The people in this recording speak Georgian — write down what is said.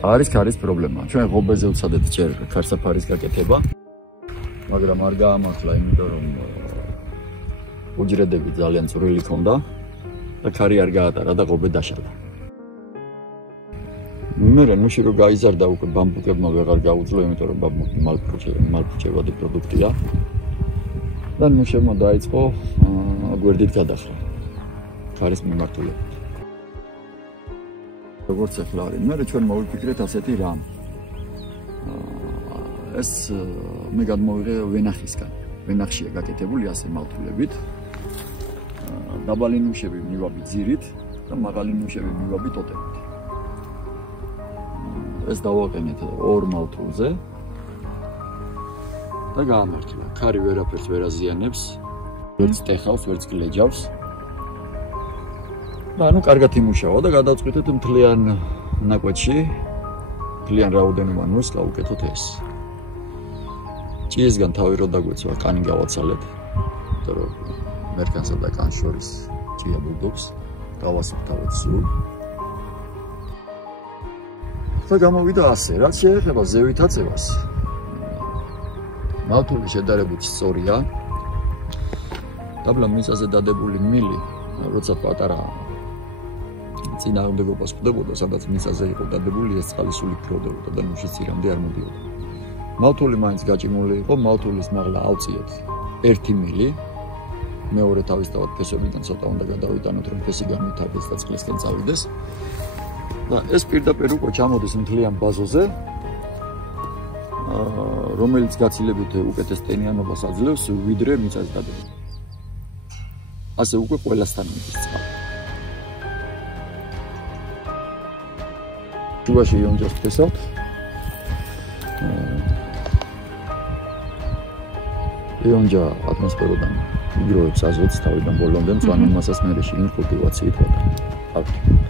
არის პრობლემა. ჩვენ ღობეზე ვცადეთ ჯერ ქარსაფარის გაკეთება, მაგრამ არ გაამართლა, იმიტომ რომ უჯრედები ძალიან წვრილი ქონდა და ქარი არ გაატარა და ღობე დაშალა. მერე ნუში რო გაიზარდა უკვე ბამბუკებმა ვეღარ გაუძლო, იმიტომ რომ ბამბუკი მალფუჭებადი პროდუქტია. და ნუშებმა დაიწყო გვერდით გადახრა ქარის მიმართულებით. როგორც ახლა არის, მერე ჩვენ მოვიფიქრეთ ასეთი რამ. ეს მე გადმოვიღე ვენახისგან. ვენახშია გაკეთებული ასე მალთულებით. დაბალი ნუშები მივაბი ძირით და მაღალი ნუშები მივაბი ტოტებით. ეს დავაყენეთ ორ მალთულზე და გაამართლა. ქარი ვერაფერს ვერ აზიანებს, ვერც ტეხავს, ვერც გლეჯავს. და ანუ კარგად იმუშავა და გადავწყვიტეთ მთლიან ნაკვეთში, მთლიან რაოდენობა ნუს გავუკეთოთ ეს. ჭიისგან თავი რო დაგვეცვა, კანი გავაცალეთ. იმიტომ რომ მერქანსა და კანს შორის ჭია ბუდობს, გავასუფთავეთ სულ. და გამოვიდა ასე, რაც შეეხება ზევით აწევას. მალთული შედარებით სწორია. დაბლა მიწაზე დადებული მილი, როცა პატარა წინააღმდეგობას ხვდებოდა, სადაც მიწაზე იყო დადებული, ეს წყალი სულ იქროვდებოდა და ნუში წირამდე არ მოდიოდა. მალთული მაინც გაჭიმული იყო, მალთულის მაღლა ავწიეთ 1 მილი. მეორე თავისთავად ფესობიდან ცოტა უნდა გადავიტანოთ, რომ ფესი განვითარდეს და წყლისკენ წავიდეს. და ეს პირდაპირ უკვე ჩამოდის მთლიან ბაზოზე, რომელიც გაცილებით უკეთეს ტენიანობას აძლევს, ვიდრე მიწაზე დადებული. ასე უკვე ყველასთან მიდის წყალი. შუაში იონჯას ვთესავთ. იონჯა ატმოსფეროდან იგროვებს აზოტს თავიდან ბოლომდე, მწვანე მასას მერე შიგნით კულტივაციით ვატარებთ.